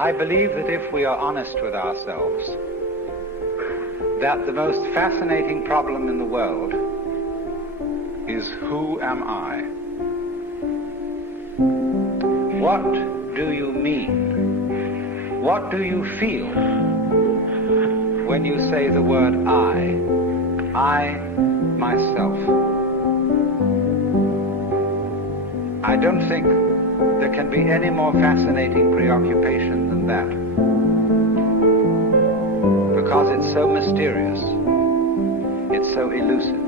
I believe that if we are honest with ourselves, that the most fascinating problem in the world is, who am I? What do you mean? What do you feel when you say the word I myself? I don't think there can be any more fascinating preoccupation than that, because it's so mysterious, it's so elusive,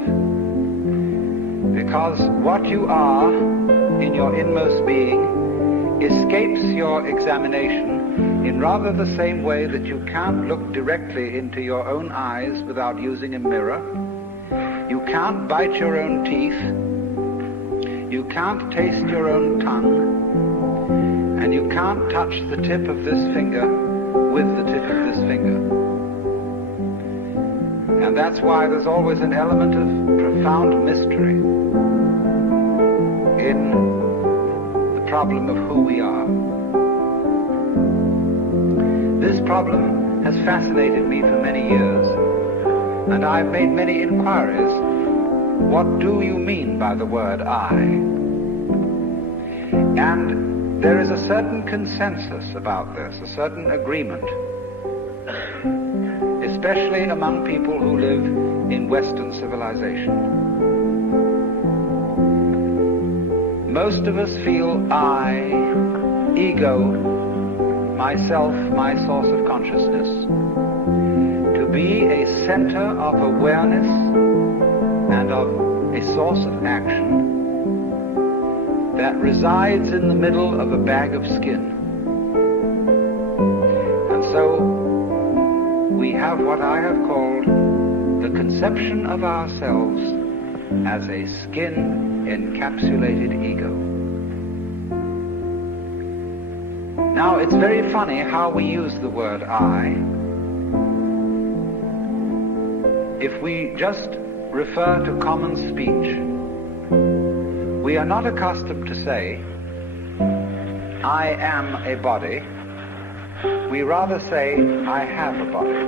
because what you are in your inmost being escapes your examination in rather the same way that you can't look directly into your own eyes without using a mirror. You can't bite your own teeth. You can't taste your own tongue. And you can't touch the tip of this finger with the tip of this finger. And that's why there's always an element of profound mystery in the problem of who we are. This problem has fascinated me for many years, and I've made many inquiries. What do you mean by the word I? And there is a certain consensus about this, a certain agreement, especially among people who live in Western civilization. Most of us feel I, ego, myself, my source of consciousness, to be a center of awareness and of a source of action that resides in the middle of a bag of skin. And so we have what I have called the conception of ourselves as a skin-encapsulated ego. Now, it's very funny how we use the word I. If we just refer to common speech, we are not accustomed to say, I am a body. We rather say, I have a body.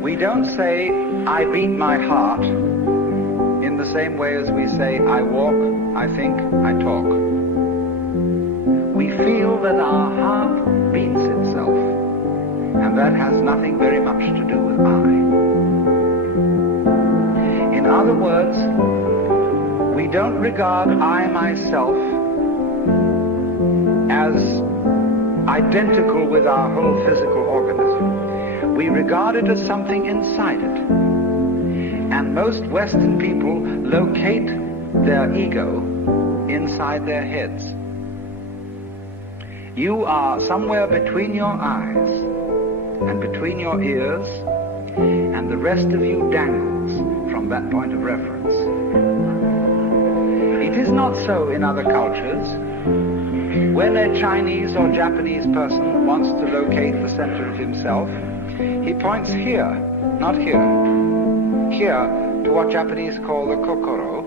We don't say, I beat my heart, in the same way as we say, I walk, I think, I talk. We feel that our heart beats itself, and that has nothing very much to do with I. In other words, we don't regard I myself as identical with our whole physical organism. We regard it as something inside it. And most Western people locate their ego inside their heads. You are somewhere between your eyes and between your ears, and the rest of you dangles from that point of reference. It is not so in other cultures. When a Chinese or Japanese person wants to locate the center of himself, he points here, not here, here to what Japanese call the kokoro,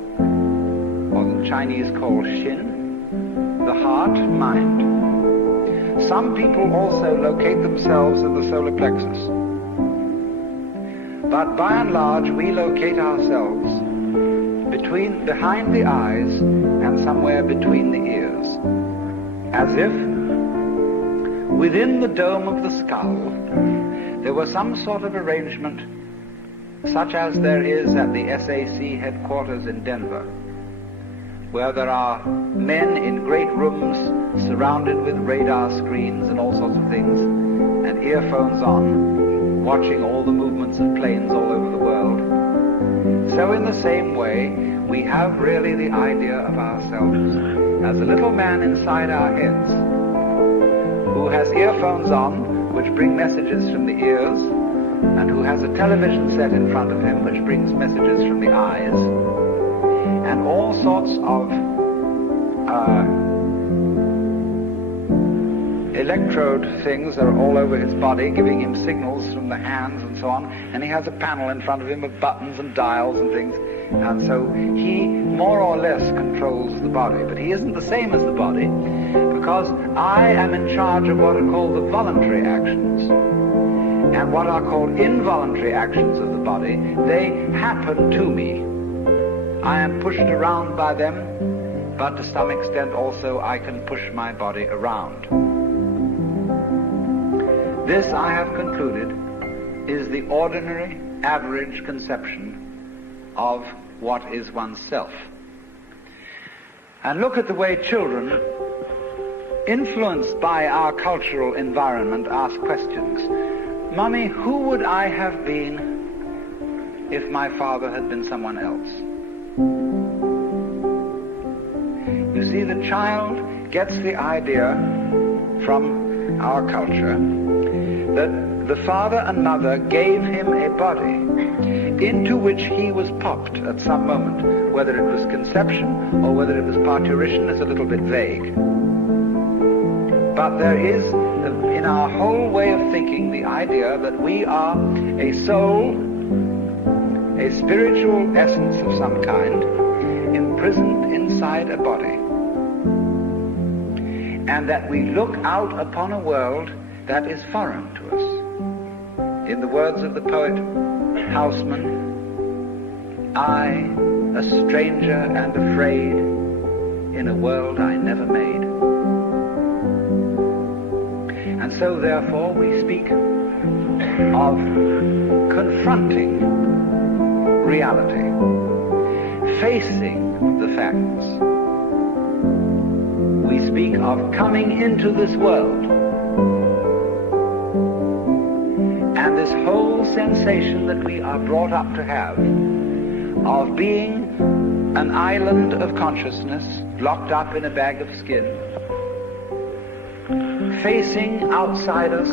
or the Chinese call shin, the heart, mind. Some people also locate themselves in the solar plexus. But by and large, we locate ourselves behind the eyes and somewhere between the ears, as if within the dome of the skull there was some sort of arrangement such as there is at the SAC headquarters in Denver, where there are men in great rooms surrounded with radar screens and all sorts of things, and earphones on, watching all the movements of planes all over the world. So in the same way, we have really the idea of ourselves as a little man inside our heads who has earphones on which bring messages from the ears, and who has a television set in front of him which brings messages from the eyes, and all sorts of electrode things are all over his body, giving him signals from the hands and so on, and he has a panel in front of him of buttons and dials and things, and so he more or less controls the body. But he isn't the same as the body, because because I am in charge of what are called the voluntary actions. And what are called involuntary actions of the body, they happen to me. I am pushed around by them, but to some extent also I can push my body around. This, I have concluded, is the ordinary, average conception of what is oneself. And look at the way children, influenced by our cultural environment, ask questions. Mummy, who would I have been if my father had been someone else? You see, the child gets the idea from our culture that the father and mother gave him a body into which he was popped at some moment. Whether it was conception or whether it was parturition is a little bit vague. But there is, in our whole way of thinking, the idea that we are a soul, a spiritual essence of some kind, imprisoned inside a body. And that we look out upon a world that is foreign to us. In the words of the poet Houseman, I, a stranger and afraid, in a world I never made. And so, therefore, we speak of confronting reality, facing the facts. We speak of coming into this world. And this whole sensation that we are brought up to have of being an island of consciousness locked up in a bag of skin, facing outside us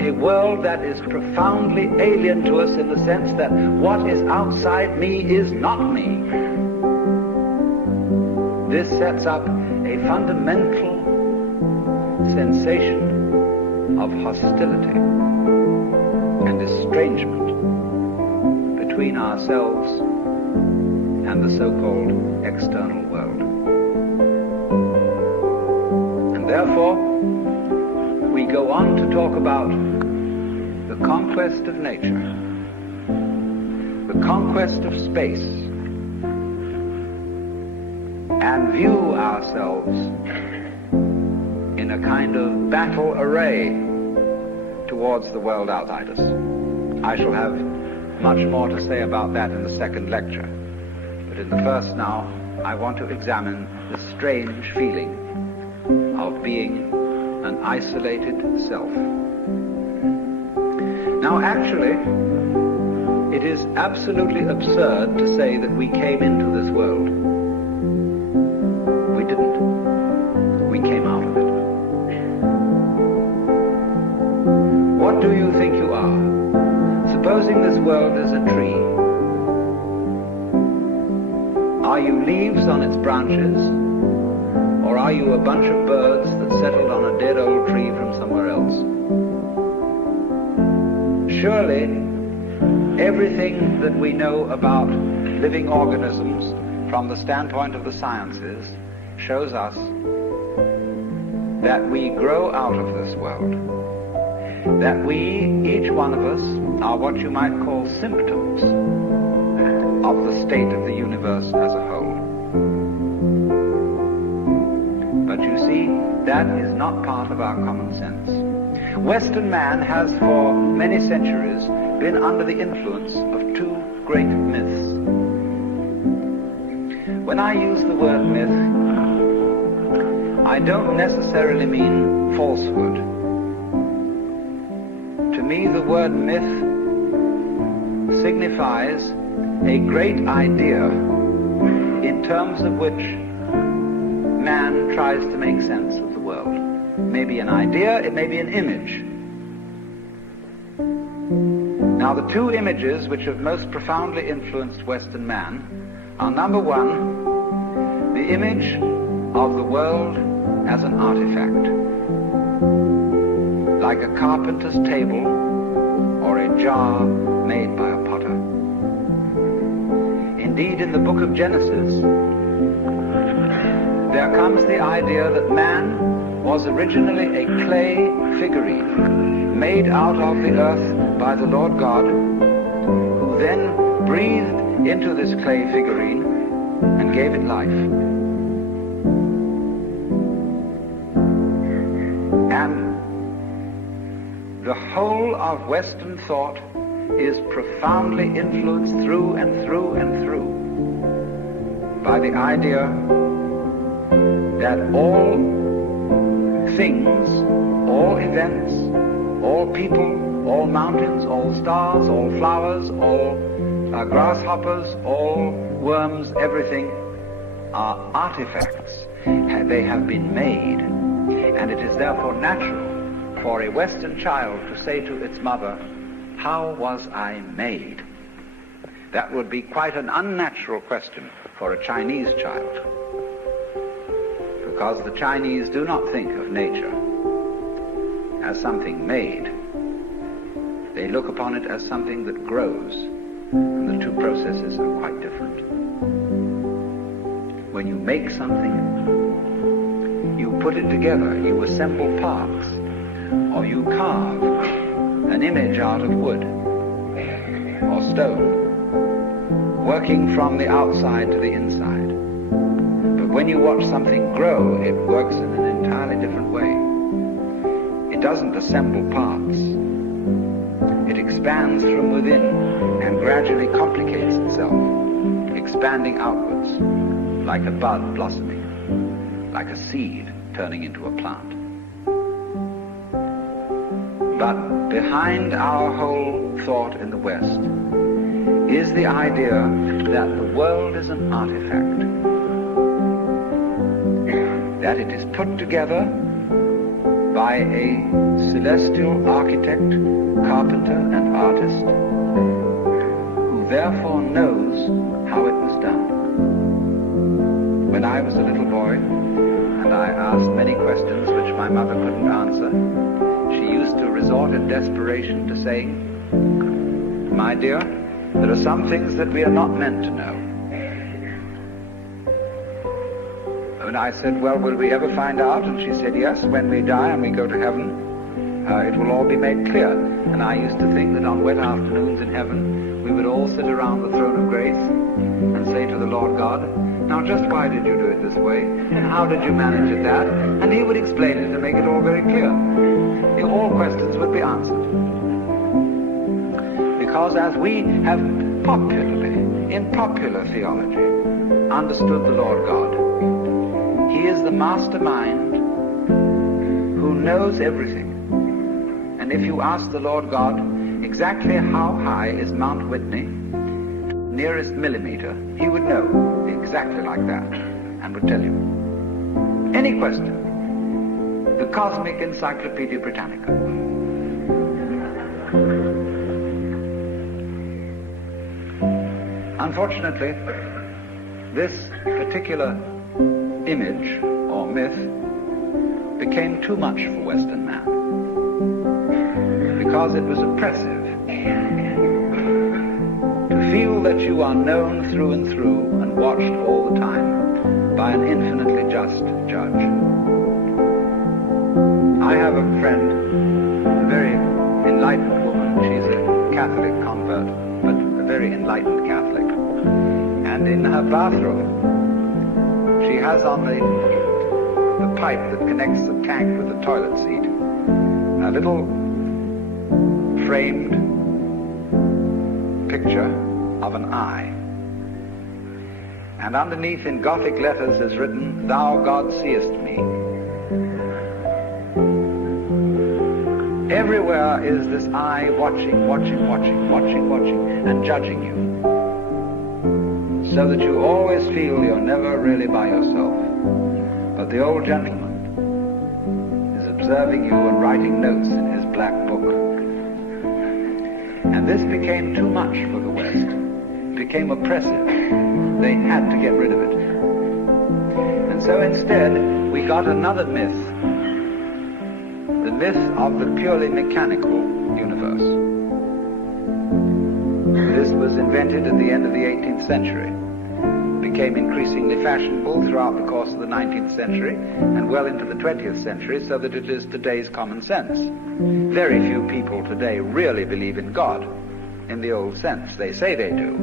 a world that is profoundly alien to us in the sense that what is outside me is not me. This sets up a fundamental sensation of hostility and estrangement between ourselves and the so-called external world. And therefore, we go on to talk about the conquest of nature, the conquest of space, and view ourselves in a kind of battle array towards the world outside us. I shall have much more to say about that in the second lecture. But in the first now, I want to examine the strange feeling of being an isolated self. Now, actually, it is absolutely absurd to say that we came into this world. We didn't. We came out of it. What do you think you are? Supposing this world is a tree. Are you leaves on its branches, or are you a bunch of birds that settled on a dead old tree from somewhere else? Surely, everything that we know about living organisms from the standpoint of the sciences shows us that we grow out of this world. That we, each one of us, are what you might call symptoms of the state of the universe as a whole. But you see, that is not part of our common sense. Western man has for many centuries been under the influence of two great myths. When I use the word myth, I don't necessarily mean falsehood. To me, the word myth signifies a great idea in terms of which man tries to make sense of the world. It may be an idea, it may be an image. Now, the two images which have most profoundly influenced Western man are, number one, the image of the world as an artifact, like a carpenter's table or a jar made by a potter. Indeed, in the book of Genesis, there comes the idea that man was originally a clay figurine made out of the earth by the Lord God, who then breathed into this clay figurine and gave it life. And the whole of Western thought is profoundly influenced through and through and through by the idea that all things, all events, all people, all mountains, all stars, all flowers, all grasshoppers, all worms, everything are artifacts. They have been made, and it is therefore natural for a Western child to say to its mother, "How was I made?" That would be quite an unnatural question for a Chinese child, because the Chinese do not think of nature as something made. They look upon it as something that grows, and the two processes are quite different. When you make something, you put it together, you assemble parts, or you carve an image out of wood or stone, working from the outside to the inside. But when you watch something grow, it works in an entirely different way. It doesn't assemble parts. It expands from within and gradually complicates itself, expanding outwards, like a bud blossoming, like a seed turning into a plant. But behind our whole thought in the West is the idea that the world is an artifact, that it is put together by a celestial architect, carpenter, and artist, who therefore knows how it was done. When I was a little boy, and I asked many questions which my mother couldn't answer, she used to resort in desperation to say, "My dear, there are some things that we are not meant to know." And I said, "Well, will we ever find out?" And she said, "Yes, when we die and we go to heaven, it will all be made clear." And I used to think that on wet afternoons in heaven, we would all sit around the throne of grace and say to the Lord God, "Now just why did you do it this way? And how did you manage it that?" And he would explain it and make it all very clear. All questions would be answered. Because as we have popularly, in popular theology, understood the Lord God, he is the mastermind who knows everything. And if you ask the Lord God exactly how high is Mount Whitney, nearest millimeter, he would know exactly like that and would tell you. Any question. The Cosmic Encyclopedia Britannica. Unfortunately, this particular image or myth became too much for Western man, because it was oppressive to feel that you are known through and through and watched all the time by an infinitely just judge. I have a friend, a very enlightened woman. She's a Catholic convert, but a very enlightened Catholic. And in her bathroom, she has on the pipe that connects the tank with the toilet seat a little framed picture of an eye. And underneath in Gothic letters is written, "Thou God seest me." Everywhere is this eye watching, watching, watching, watching, watching, and judging you, so that you always feel you're never really by yourself. But the old gentleman is observing you and writing notes in his black book. And this became too much for the West. It became oppressive. They had to get rid of it. And so instead, we got another myth. The myth of the purely mechanical universe. This was invented at the end of the 18th century, became increasingly fashionable throughout the course of the 19th century and well into the 20th century, so that it is today's common sense. Very few people today really believe in God in the old sense. They say they do,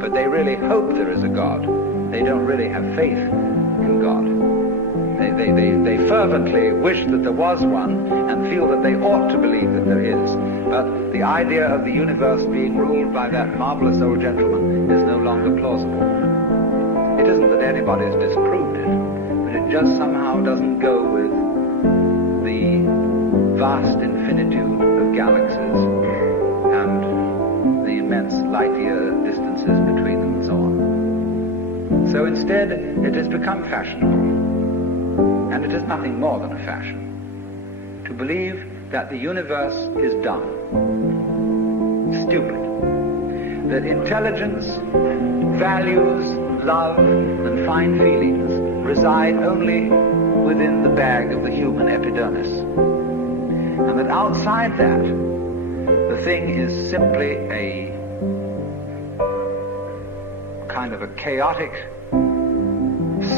but they really hope there is a God. They don't really have faith in God. They fervently wish that there was one and feel that they ought to believe that there is. But the idea of the universe being ruled by that marvelous old gentleman is no longer plausible. It isn't that anybody's disproved it, but it just somehow doesn't go with the vast infinitude of galaxies and the immense light-year distances between them and so on. So instead, it has become fashionable, and it is nothing more than a fashion, to believe that the universe is dumb, stupid, that intelligence, values, love, and fine feelings reside only within the bag of the human epidermis, and that outside that, the thing is simply a kind of a chaotic,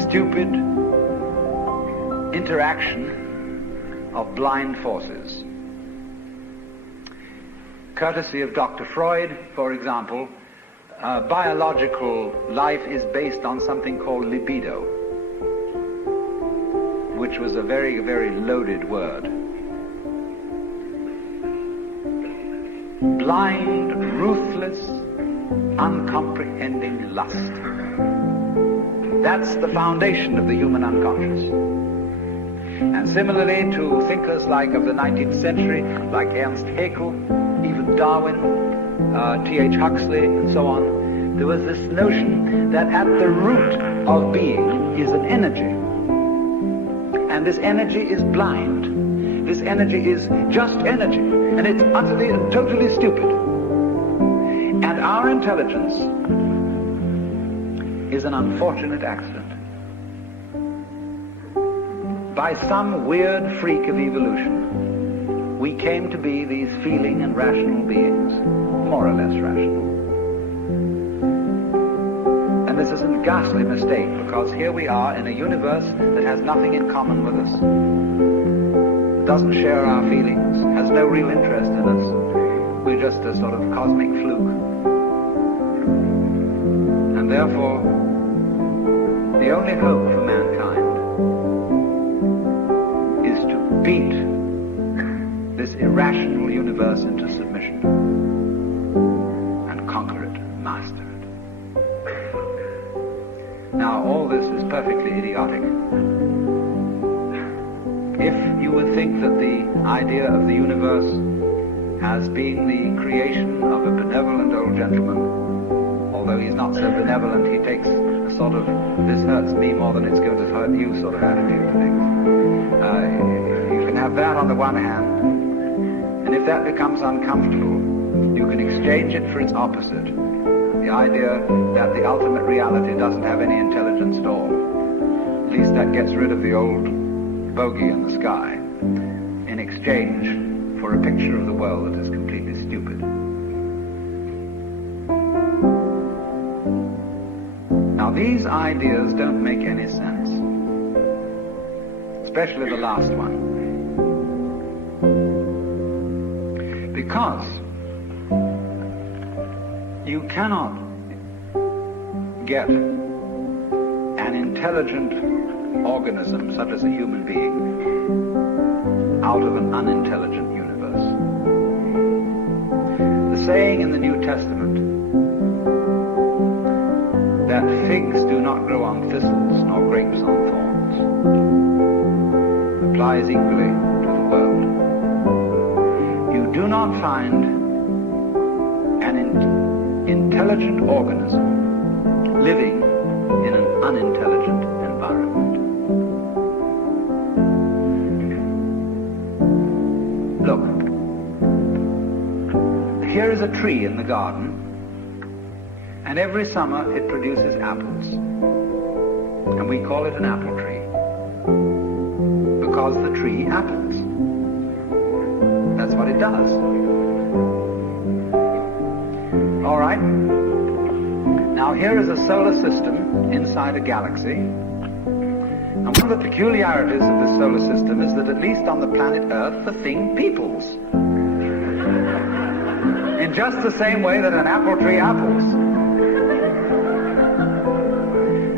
stupid interaction of blind forces. Courtesy of Dr. Freud, for example, biological life is based on something called libido, which was a very, very loaded word. Blind, ruthless, uncomprehending lust. That's the foundation of the human unconscious. And similarly to thinkers like of the 19th century, like Ernst Haeckel, even Darwin, T.H. Huxley, and so on, there was this notion that at the root of being is an energy. And this energy is blind. This energy is just energy. And it's utterly and totally stupid. And our intelligence is an unfortunate accident. By some weird freak of evolution, we came to be these feeling and rational beings, more or less rational. And this is a ghastly mistake, because here we are in a universe that has nothing in common with us, doesn't share our feelings, has no real interest in us. We're just a sort of cosmic fluke. And therefore, the only hope for mankind is to beat this irrational universe into submission and conquer it, master it. Now, all this is perfectly idiotic. If you would think that the idea of the universe as being the creation of a benevolent old gentleman, although he's not so benevolent, he takes a sort of, this hurts me more than it's going to hurt you sort of attitude to things. You can have that on the one hand, and if that becomes uncomfortable, you can exchange it for its opposite, the idea that the ultimate reality doesn't have any intelligence at all. At least that gets rid of the old bogey in the sky, in exchange for a picture of the world that is completely stupid. Now, these ideas don't make any sense, especially the last one, because you cannot get an intelligent organism such as a human being out of an unintelligent universe. The saying in the New Testament that figs do not grow on thistles nor grapes on thorns applies equally to the world. You do not find an intelligent organism living in an unintelligent environment. Look, here is a tree in the garden, and every summer it produces apples, and we call it an apple tree because the tree apples. That's what it does. All right. Now here is a solar system inside a galaxy. And one of the peculiarities of the solar system is that at least on the planet Earth, the thing peoples. In just the same way that an apple tree apples.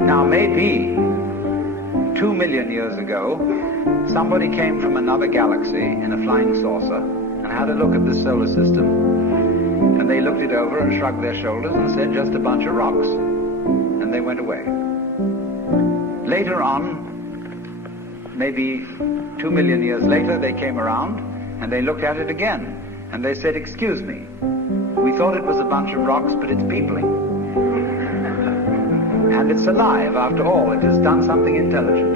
Now maybe 2 million years ago, somebody came from another galaxy in a flying saucer and had a look at the solar system, and they looked it over and shrugged their shoulders and said, just a bunch of rocks, and they went away. Later on, maybe 2 million years later, they came around and they looked at it again, and they said, excuse me, we thought it was a bunch of rocks, but it's peopling. And it's alive, after all. It has done something intelligent.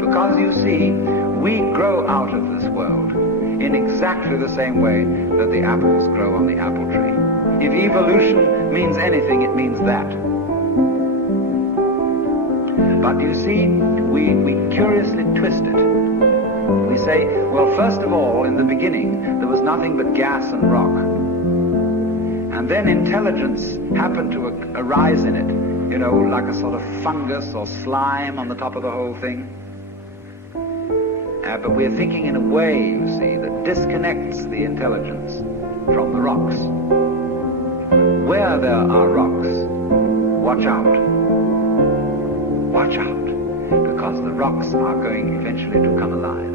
Because you see, we grow out of this world in exactly the same way that the apples grow on the apple tree. If evolution means anything, it means that. But you see, we curiously twist it. We say, well, first of all, in the beginning, there was nothing but gas and rock. And then intelligence happened to arise in it, you know, like a sort of fungus or slime on the top of the whole thing. But we're thinking in a way, you see, that disconnects the intelligence from the rocks. Where there are rocks, watch out. Watch out, because the rocks are going eventually to come alive.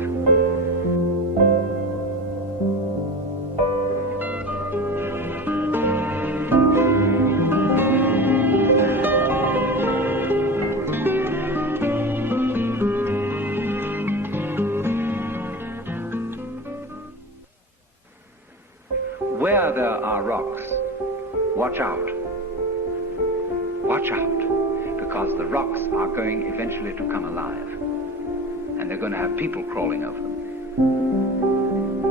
Where there are rocks, watch out. Watch out, because the rocks are going eventually to come alive. And they're going to have people crawling over them.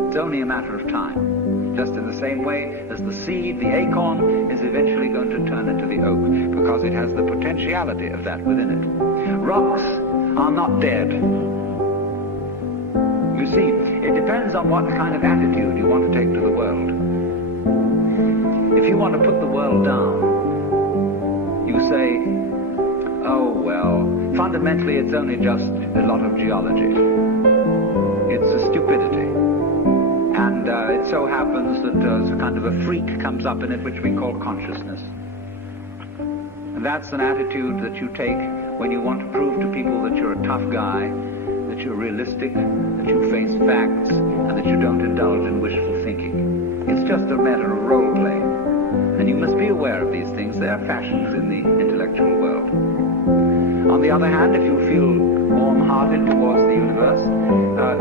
It's only a matter of time. Just in the same way as the seed, the acorn, is eventually going to turn into the oak, because it has the potentiality of that within it. Rocks are not dead. You see, it depends on what kind of attitude you want to take to the world. If you want to put the world down, you say, oh, well, fundamentally it's only just a lot of geology. It's a stupidity. And it so happens that a kind of a freak comes up in it which we call consciousness. And that's an attitude that you take when you want to prove to people that you're a tough guy, that you're realistic, that you face facts, and that you don't indulge in wishful thinking. It's just a matter of role play. And you must be aware of these things. They are fashions in the intellectual world. On the other hand, if you feel warm-hearted towards the universe,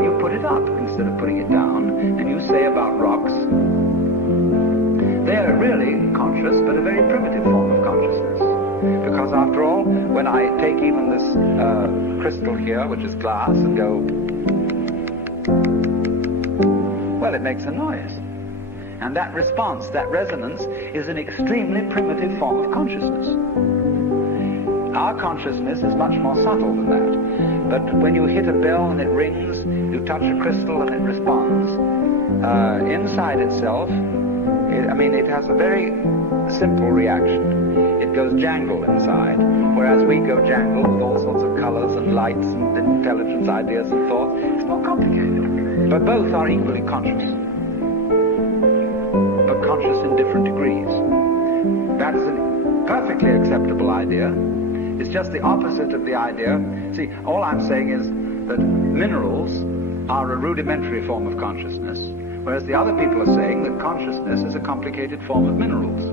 you put it up instead of putting it down, and you say about rocks, they're really conscious, but a very primitive form of consciousness. Because after all, when I take even this crystal here, which is glass, and go, well, it makes a noise. And that response, that resonance, is an extremely primitive form of consciousness. Our consciousness is much more subtle than that. But when you hit a bell and it rings, you touch a crystal and it responds, inside itself, it has a very simple reaction. It goes jangle inside, whereas we go jangle with all sorts of colors and lights and intelligence, ideas and thoughts. It's more complicated. But both are equally conscious. But conscious in different degrees. That's a perfectly acceptable idea. It's just the opposite of the idea. See, all I'm saying is that minerals are a rudimentary form of consciousness, whereas the other people are saying that consciousness is a complicated form of minerals.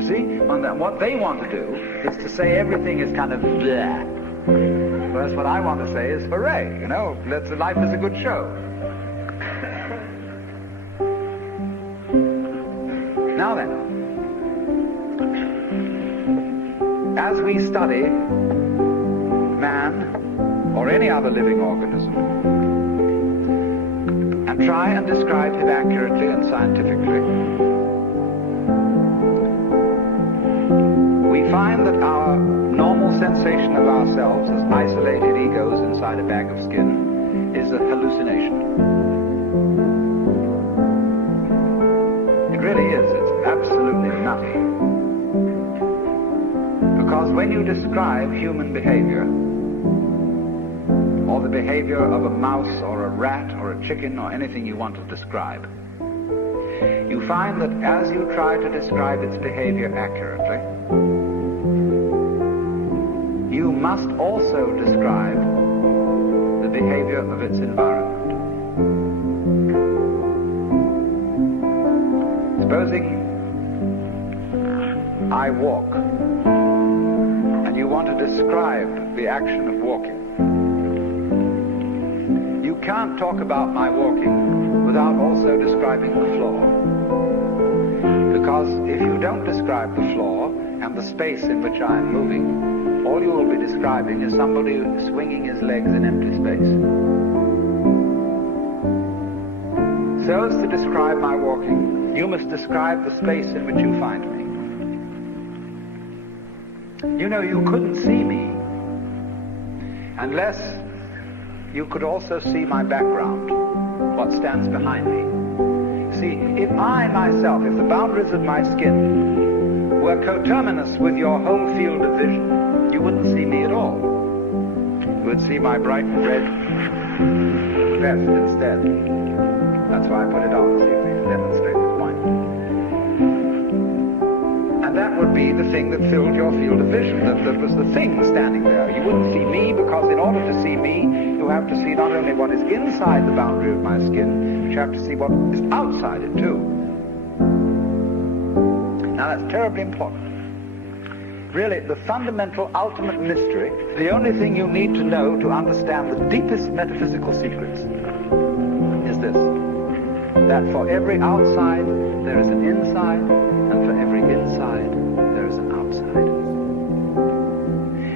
You see, what they want to do is to say everything is kind of bleh. Whereas what I want to say is hooray, life is a good show. Now then, as we study man or any other living organism and try and describe him accurately and scientifically, we find that our normal sensation of ourselves as isolated egos inside a bag of skin is a hallucination. It really is. It's absolutely nutty. describe human behavior, or the behavior of a mouse or a rat or a chicken or anything you want to describe, you find that as you try to describe its behavior accurately, you must also describe the behavior of its environment. Supposing I walk, and you want to describe the action of walking. You can't talk about my walking without also describing the floor. Because if you don't describe the floor and the space in which I am moving, all you will be describing is somebody swinging his legs in empty space. So as to describe my walking, you must describe the space in which you find me. You know, you couldn't see me unless you could also see my background, what stands behind me. See, if I myself, if the boundaries of my skin were coterminous with your whole field of vision, you wouldn't see me at all. You would see my bright red vest instead. That's why I put it on, see if we demonstrate the point. And that would be the thing that filled your field of vision, that was the thing standing there. You wouldn't see me, because in order to see me, you have to see not only what is inside the boundary of my skin, but you have to see what is outside it too. Now that's terribly important. Really, the fundamental, ultimate mystery, the only thing you need to know to understand the deepest metaphysical secrets is this: that for every outside there is an inside, and for every inside there is an outside.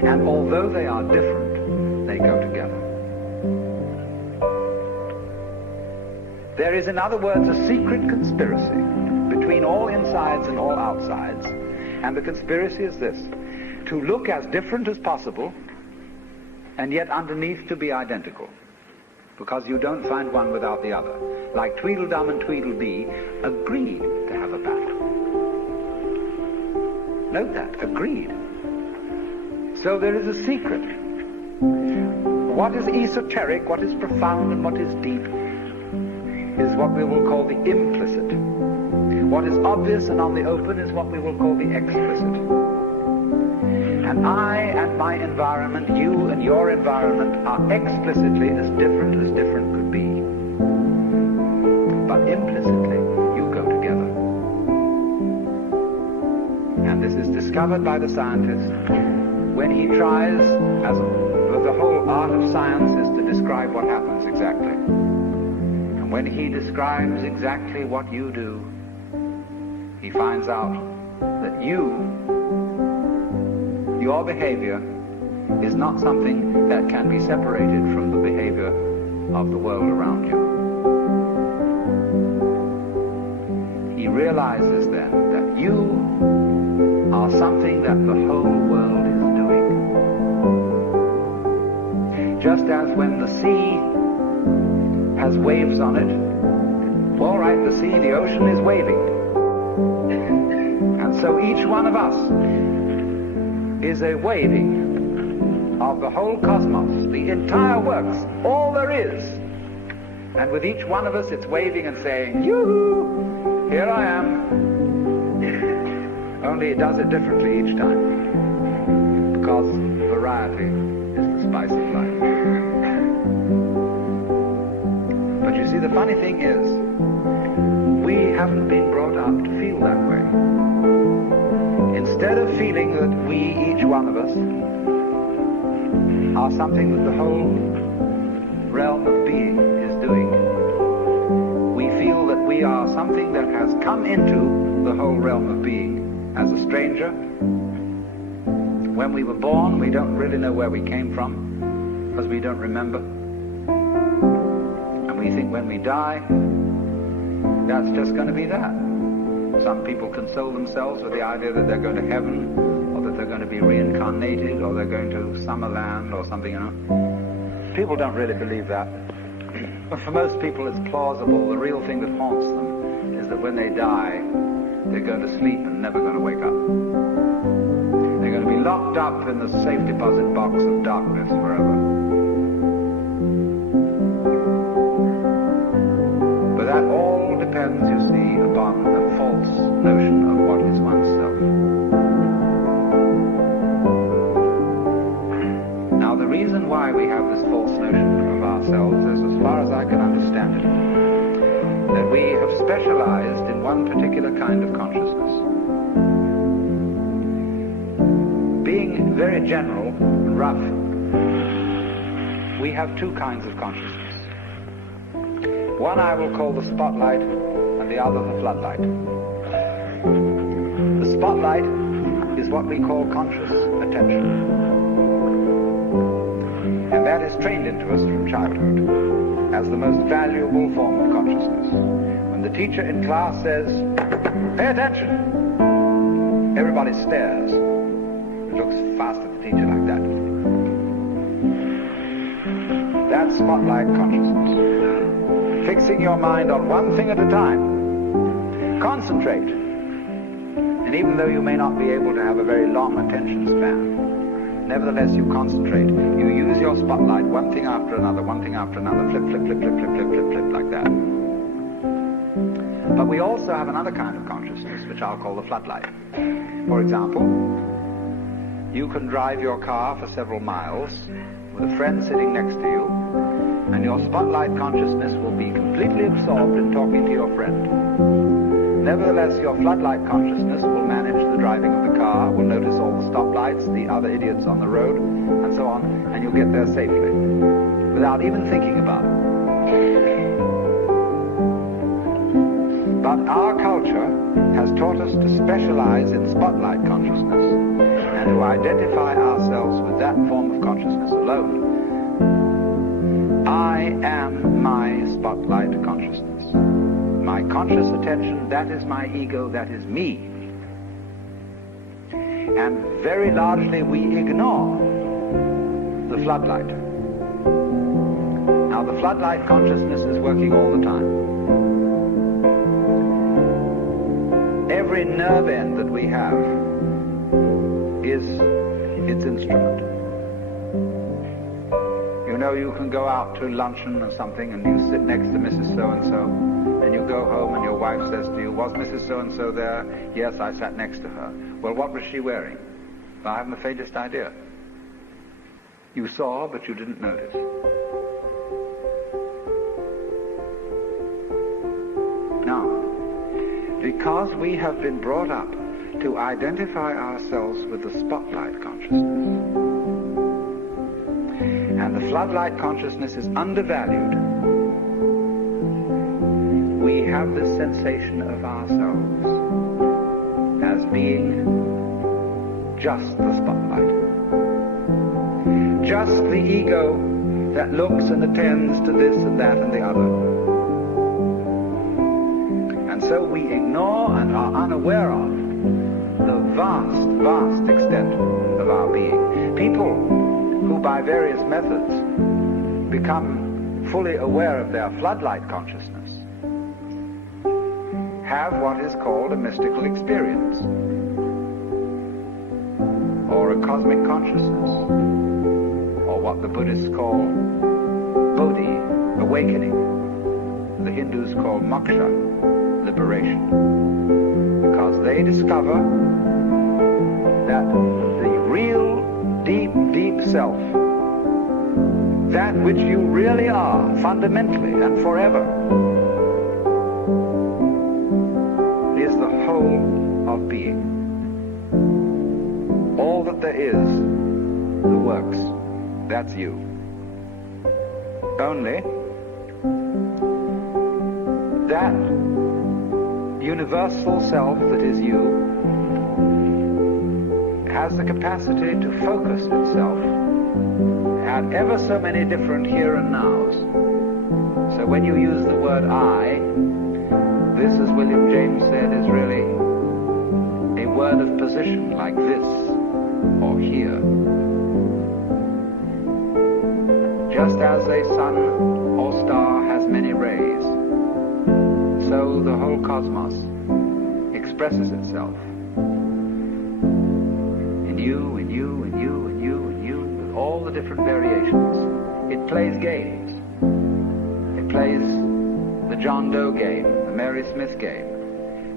And although they are different, they go together. There is, in other words, a secret conspiracy between all insides and all outsides, and the conspiracy is this: to look as different as possible and yet underneath to be identical, because you don't find one without the other. Like Tweedledum and Tweedledee agreed to have a battle. Note that, agreed. So there is a secret. What is esoteric, what is profound, and what is deep is what we will call the implicit. What is obvious and on the open is what we will call the explicit. And I and my environment, you and your environment, are explicitly as different could be. But implicitly, you go together. And this is discovered by the scientist when he tries, as the whole art of science is to describe what happens exactly. And when he describes exactly what you do, he finds out that your behavior is not something that can be separated from the behavior of the world around you. He realizes then that you are something that the whole world is doing. Just as when the sea has waves on it, all right, the sea, the ocean is waving. And so each one of us is a waving of the whole cosmos, the entire works, all there is. And with each one of us, it's waving and saying, yoo-hoo, here I am. Only it does it differently each time, because variety is the spice of life. But you see, the funny thing is, we haven't been brought up to feel that way. Instead of feeling that we, each one of us, are something that the whole realm of being is doing, we feel that we are something that has come into the whole realm of being as a stranger. When we were born, we don't really know where we came from, because we don't remember. And we think when we die, that's just going to be that. Some people console themselves with the idea that they're going to heaven, or that they're going to be reincarnated, or they're going to Summerland or something, you know. People don't really believe that. But for most people it's plausible. The real thing that haunts them is that when they die, they're going to sleep and never going to wake up. They're going to be locked up in the safe deposit box of darkness forever. But that all depends, you see, upon a false notion of what is oneself. Now, the reason why we have this false notion of ourselves is, as far as I can understand it, that we have specialized in one particular kind of consciousness. Being very general and rough, we have two kinds of consciousness. One I will call the spotlight, and the other the floodlight. The spotlight is what we call conscious attention. And that is trained into us from childhood as the most valuable form of consciousness. When the teacher in class says, "Pay attention," everybody stares. It looks fast at the teacher like that. That's spotlight consciousness. Fixing your mind on one thing at a time. Concentrate. And even though you may not be able to have a very long attention span, nevertheless you concentrate. You use your spotlight, one thing after another, one thing after another, flip, flip, flip, flip, flip, flip, flip, flip, like that. But we also have another kind of consciousness, which I'll call the floodlight. For example, you can drive your car for several miles with a friend sitting next to you, and your spotlight consciousness will be completely absorbed in talking to your friend. Nevertheless, your floodlight consciousness will manage the driving of the car, will notice all the stoplights, the other idiots on the road, and so on, and you'll get there safely, without even thinking about it. But our culture has taught us to specialize in spotlight consciousness, and to identify ourselves with that form of consciousness alone. I am my spotlight consciousness. My conscious attention, that is my ego, that is me. And very largely we ignore the floodlight. Now the floodlight consciousness is working all the time. Every nerve end that we have is its instrument. You know, you can go out to luncheon or something and you sit next to Mrs. So-and-so, and you go home and your wife says to you, "Was Mrs. So-and-so there?" "Yes, I sat next to her." "Well, what was she wearing?" "I haven't the faintest idea." You saw, but you didn't notice. Now, because we have been brought up to identify ourselves with the spotlight consciousness, and the floodlight consciousness is undervalued, we have this sensation of ourselves as being just the spotlight, just the ego that looks and attends to this and that and the other. And so we ignore and are unaware of the vast, vast extent of our being. People who by various methods become fully aware of their floodlight consciousness have what is called a mystical experience, or a cosmic consciousness, or what the Buddhists call bodhi, awakening. The Hindus call moksha, liberation, because they discover that the real deep, deep self, that which you really are, fundamentally and forever, is the whole of being. All that there is, the works, that's you. Only that universal self that is you has the capacity to focus itself at ever so many different here and nows. So when you use the word I, this, as William James said, is really a word of position, like this or here. Just as a sun or star has many rays, so the whole cosmos expresses itself in you and you and you and you and you, with all the different variations. It plays games. It plays the John Doe game, the Mary Smith game.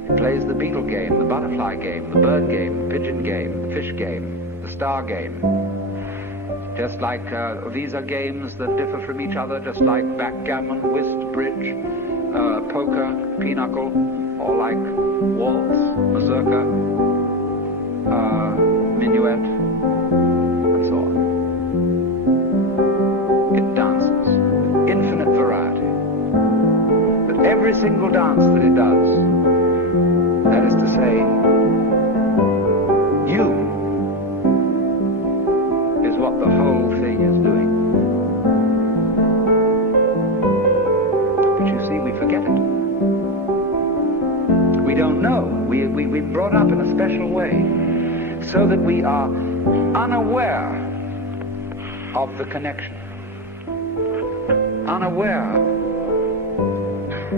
It plays the beetle game, the butterfly game, the bird game, the pigeon game, the fish game, the star game. Just like these are games that differ from each other, just like backgammon, whist, bridge, poker, pinochle, or like waltz, mazurka, minuet, and so on. It dances, infinite variety. But every single dance that it does, that is to say, you is what the whole thing is doing. But you see, we forget it. We don't know. We've been brought up in a special way so that we are unaware of the connection. Unaware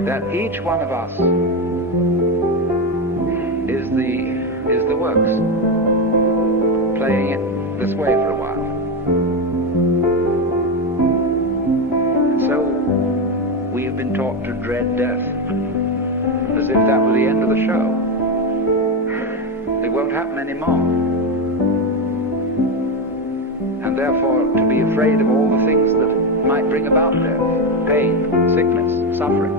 that each one of us is the works, playing it this way for a while. So we have been taught to dread death, as if that were the end of the show. It won't happen anymore. And therefore to be afraid of all the things that might bring about death, pain, sickness, suffering.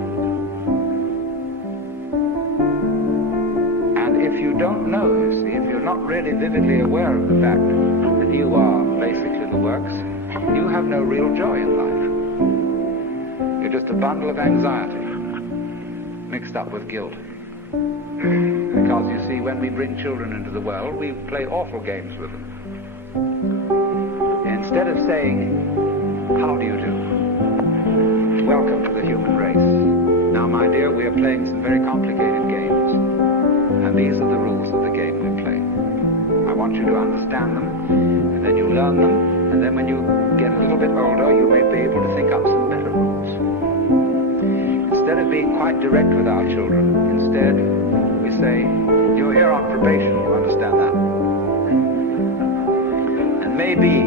If you don't know, you see, if you're not really vividly aware of the fact that you are basically the works, you have no real joy in life. You're just a bundle of anxiety mixed up with guilt. Because you see, when we bring children into the world, we play awful games with them. Instead of saying, how do you do? Welcome to the human race. Now, my dear, we are playing some very complicated games. And these are the rules of the game we play. I want you to understand them, and then you learn them, and then when you get a little bit older, you may be able to think up some better rules. Instead of being quite direct with our children, instead we say, you're here on probation, you understand that? And maybe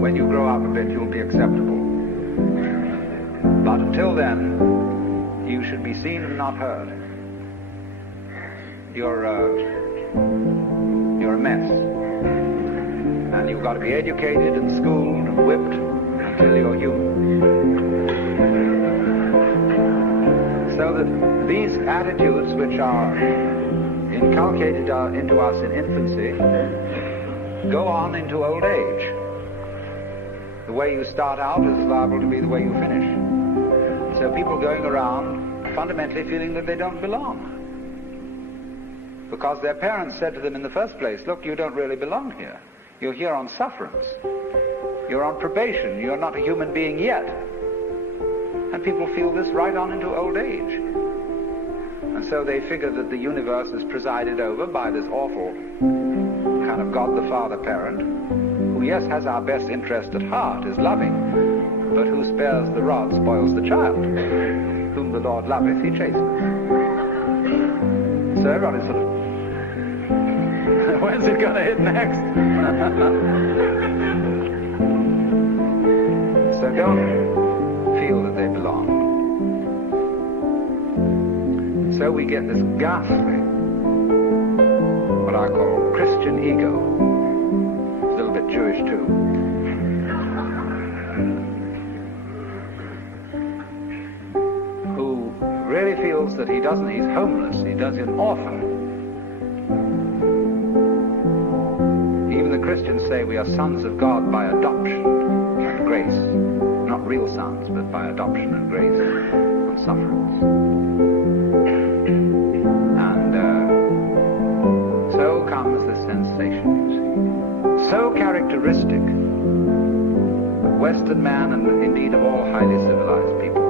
when you grow up a bit, you'll be acceptable. But until then, you should be seen and not heard. You're a mess, and you've got to be educated and schooled and whipped until you're human. So that these attitudes which are inculcated into us in infancy go on into old age. The way you start out is liable to be the way you finish. So people going around fundamentally feeling that they don't belong. Because their parents said to them in the first place, look, you don't really belong here. You're here on sufferance. You're on probation. You're not a human being yet. And people feel this right on into old age. And so they figure that the universe is presided over by this awful kind of God the Father parent, who, yes, has our best interest at heart, is loving, but who spares the rod spoils the child. Whom the Lord loveth, he chastens. So everybody's sort of, when's it going to hit next? So don't feel that they belong. So we get this ghastly, what I call Christian ego. It's a little bit Jewish too. Who really feels that he's homeless, he's an orphan. Christians say we are sons of God by adoption and grace. Not real sons, but by adoption and grace and sufferance. And so comes the sensation, you see. So characteristic of Western man and indeed of all highly civilized people.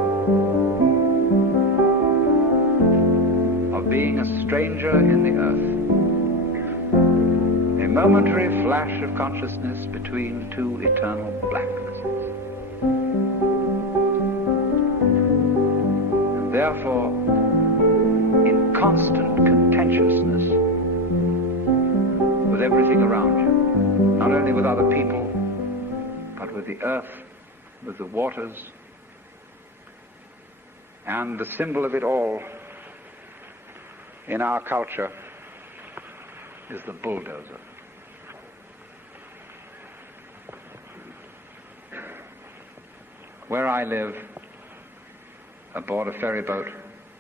Of being a stranger in the earth. A momentary flash of consciousness between two eternal blacknesses. And therefore, constant contentiousness with everything around you. not only with other people, but with the earth, with the waters, and the symbol of it all in our culture is the bulldozer. Where I live, aboard a ferry boat,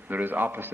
there is opposite